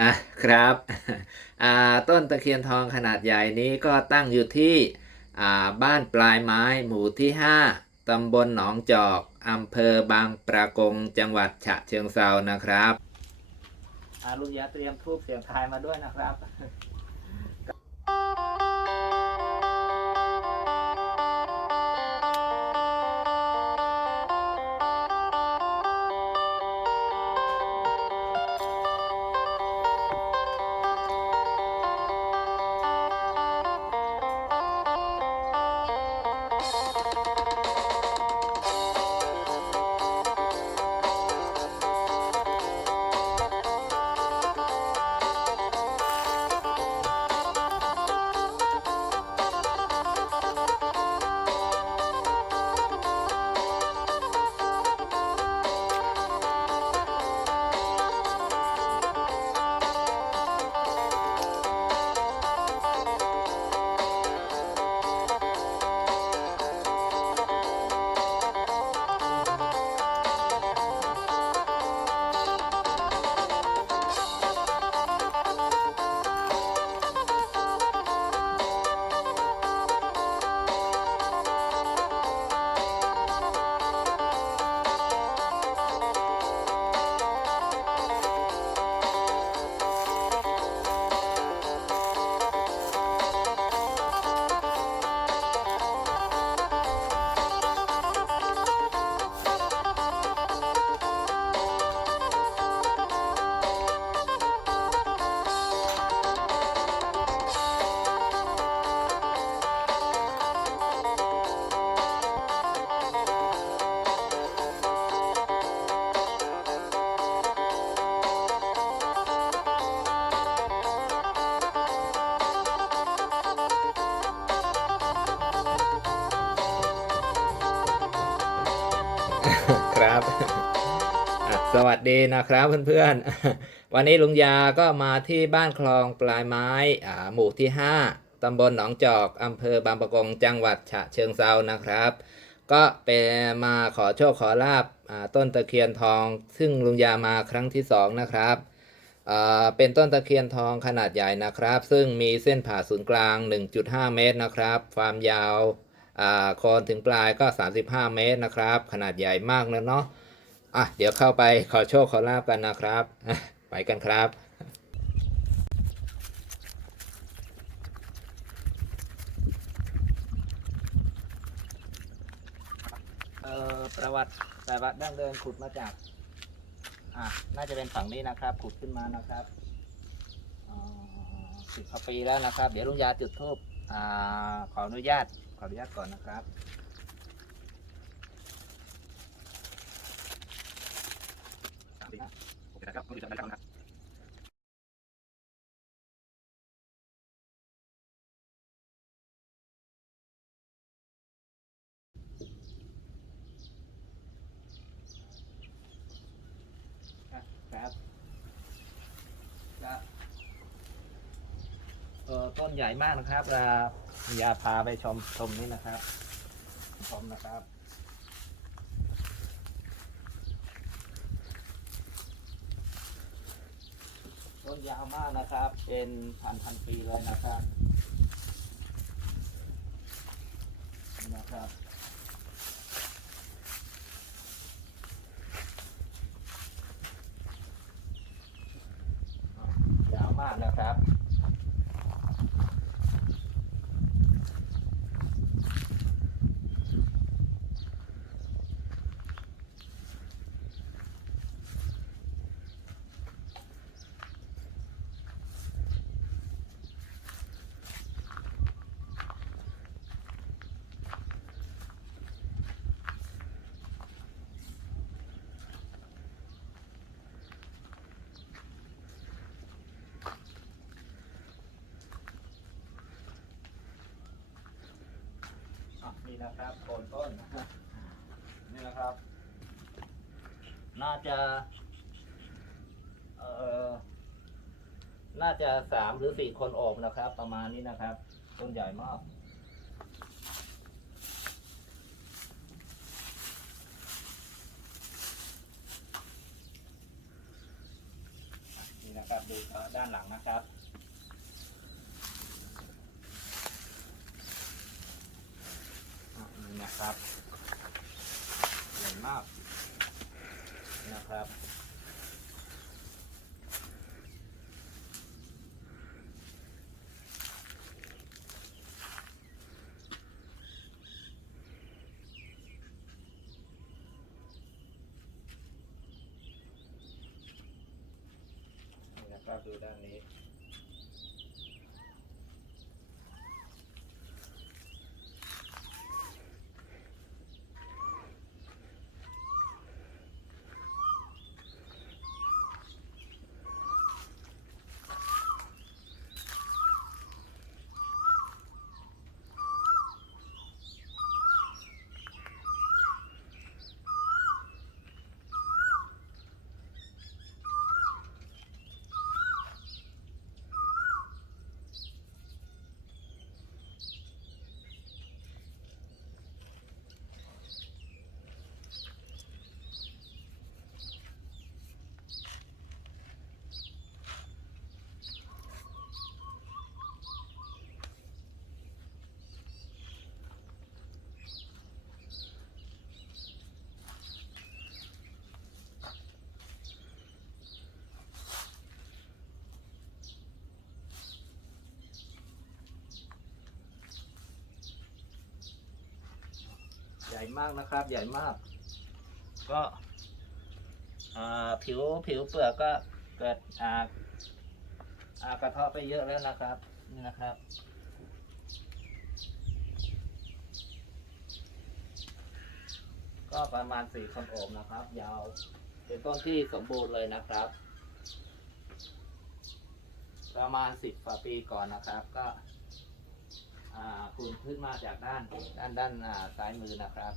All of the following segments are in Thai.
อะครับอ่าต้นตะเคียนทองขนาดใหญ่นี้ก็ตั้งอยู่ที่อ่าบ้านปลายไม้หมู่ที่ 5 ตำบลหนองจอกอำเภอบางปรากงจังหวัดฉะเชิงเซานะครับอาลุยาเตรียมทูบเสียงทายมาด้วยนะครับ สวัสดีนะครับเพื่อนๆ วันนี้ลุงยาก็มาที่บ้านคลองปลายไม้หมู่ที่ 5ตำบลหนองจอกอำเภอบางปะกงจังหวัดฉะเชิงเซานะครับ ก็เป็นมาขอโชคขอลาบต้นตะเคียนทอง ซึ่งลุงยามาครั้งที่ 2 นะครับเป็นต้นตะเคียนทองขนาดใหญ่นะครับ ซึ่งมีเส้นผ่าศูนย์กลาง 1.5 เมตรนะครับ ความยาว โคนถึงปลายก็ 35 เมตรนะครับ ขนาดใหญ่มากนะเนาะอะเดี๋ยวเข้าไปขอโชคขอลาบกันนะครับอะไปกันครับเอ่อประวัติประวัติดั้งเดิมขุดมาจาก อะน่าจะเป็นฝั่งนี้นะครับ ขุดขึ้นมานะครับสิบกว่าปีแล้วนะครับ เดี๋ยวลุงยาจุดธูปอ่าขออนุญาต ขออนุญาตก่อนนะครับครับ ต้นใหญ่มากนะครับเราอยาพาไปชมชมนี่นะครับ ชมนะครับต้นยาวมากนะครับ เป็นพันพันปีเลยนะครับนะครับ ยาวมากนะครับ นะครับโคนต้นนี่นะครับ น่าจะเอ่อน่าจะสามหรือสี่คนโอบนะครับ ประมาณนี้นะครับ ต้นใหญ่มากนี่นะครับดูด้านหลังนะครับอะ นะครับใหญ่มากนะครับนี่นะครับดูด้านนี้ มากนะครับ ใหญ่มาก ก็ผิวผิวเปลือกก็เกิดอ่าอ่ากระเทาะไปเยอะแล้วนะครับ นี่นะครับก็ประมาณสี่คนโอบนะครับ ยาว เป็นต้นที่สมบูรณ์เลยนะครับ ประมาณสิบกว่าปีก่อนนะครับ ก็ คุณขึ้นมาจากด้านด้านด้านซ้ายมือนะครับ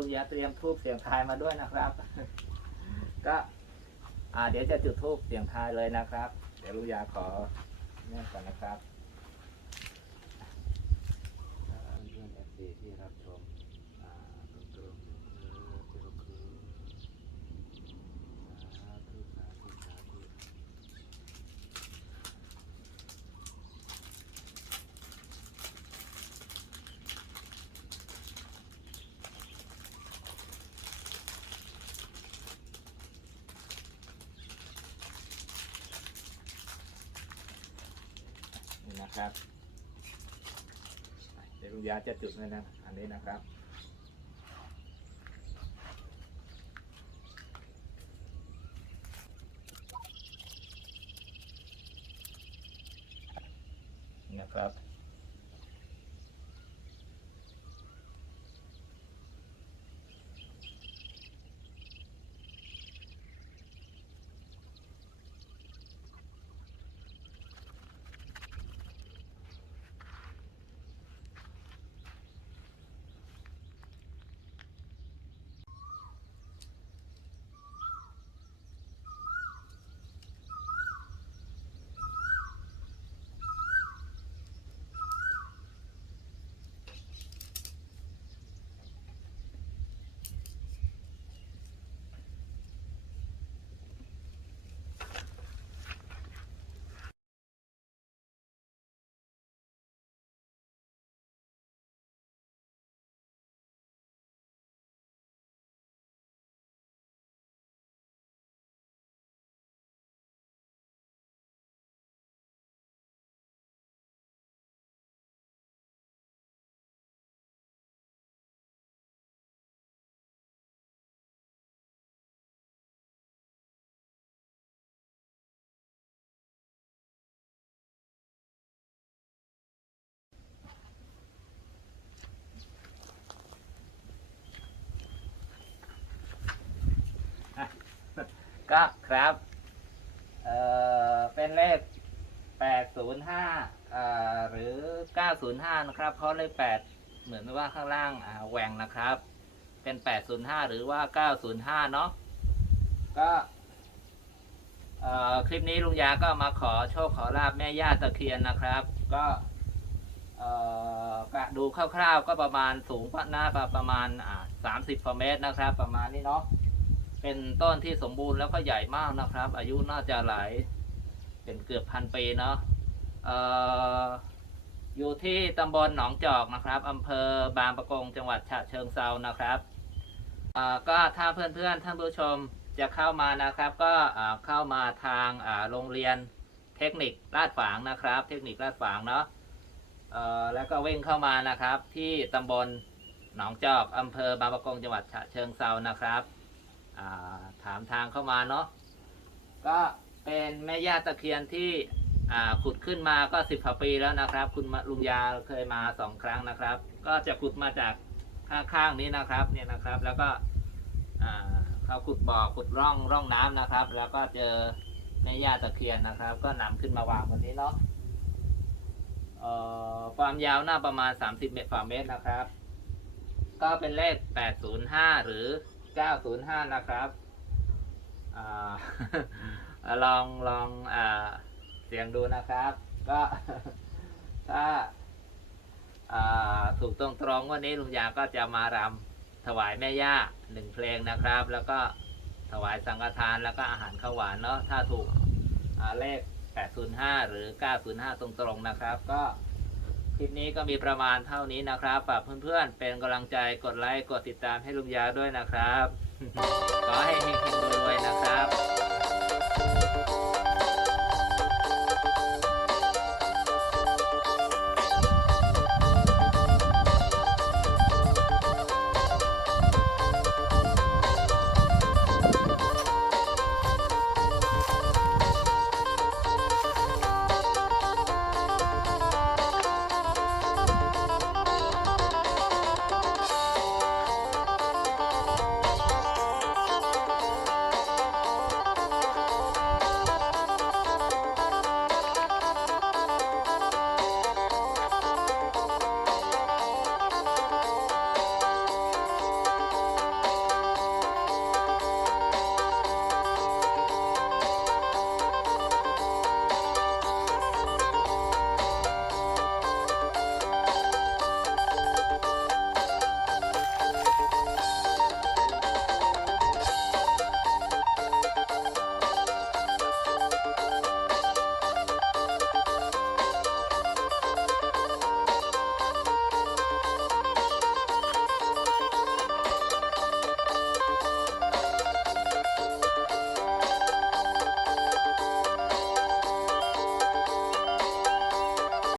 ลุงยาเตรียมทูบเสียงทายมาด้วยนะครับ ก็อ่าเดี๋ยวจะจุดทูบเสียงทายเลยนะครับ เดี๋ยวลุงยาขอเนี่ยก่อนนะครับอ่าเพื่อนเอฟซีที่รับชมอ่าตรงตรงๆเออเจ้าคือสาธุสาธุสาธุ นะครับเดี๋ยวคุณยาจะจุดเลยนะ อันนี้นะครับ ก็ครับ เอ่อ เป็นเลข805เอ่อหรือ905นะครับ เพราะเลข8เหมือนว่าข้างล่างอ่าแหว่งนะครับ เป็น805หรือว่า905เนาะ ก็ เอ่อ คลิปนี้ลุงยาก็มาขอโชคขอลาบแม่ย่าตะเคียนนะครับ ก็ เอ่อกะดูคร่าวๆก็ประมาณสูงหน้าประมาณอ่า30กว่าเมตรนะครับ ประมาณนี้เนาะ เป็นต้นที่สมบูรณ์แล้วก็ใหญ่มากนะครับ อายุน่าจะหลายเป็นเกือบพันปีเนาะออยู่ที่ตำบลหนองจอกนะครับอำเภอบางปะกงจังหวัดฉะเชิงเซานะครับก็ถ้าเพื่อนๆ ท่านผู้ชมจะเข้ามานะครับ ก็เข้ามาทางโรงเรียนเทคนิคลาดฝางนะครับ เทคนิคลาดฝางเนาะแล้วก็วิ่งเข้ามานะครับ ที่ตำบลหนองจอกอำเภอบางปะกงจังหวัดฉะเชิงเซานะครับ ถามทางเข้ามาเนาะก็เป็นแม่ย่าตะเคียนที่ขุดขึ้นมาก็สิบกว่าปีแล้วนะครับ คุณลุงยาเคยมาสองครั้งนะครับ ก็จะขุดมาจากข้างๆนี้นะครับเนี่ยนะครับ แล้วก็เขาขุดบ่อขุดร่องร่องน้ำนะครับ แล้วก็เจอแม่ย่าตะเคียนนะครับ ก็นำขึ้นมาวางบนนี้เนาะความยาวหน้าประมาณ 30 เมตรฝ่าเมตรนะครับ ก็เป็นเลข 805 หรือ 905 นะครับอลองลองอเสียงดูนะครับ ก็ถ้าาถูกตรงตรงวันนี้ลุงยาก็จะมารำถวายแม่ย่าหนึ่งเพลงนะครับ แล้วก็ถวายสังฆทานแล้วก็อาหารข้าวหวานเนาะถ้าถูกเลข 805 หรือ 905 ตรงตรงนะครับ ก็ ลิปนี้ก็มีประมาณเท่านี้นะครับฝากเพื่อนๆ เป็นกำลังใจกดไลค์กดติดตามให้ลุงยาด้วยนะครับ ขอให้เฮงๆรวยๆนะครับ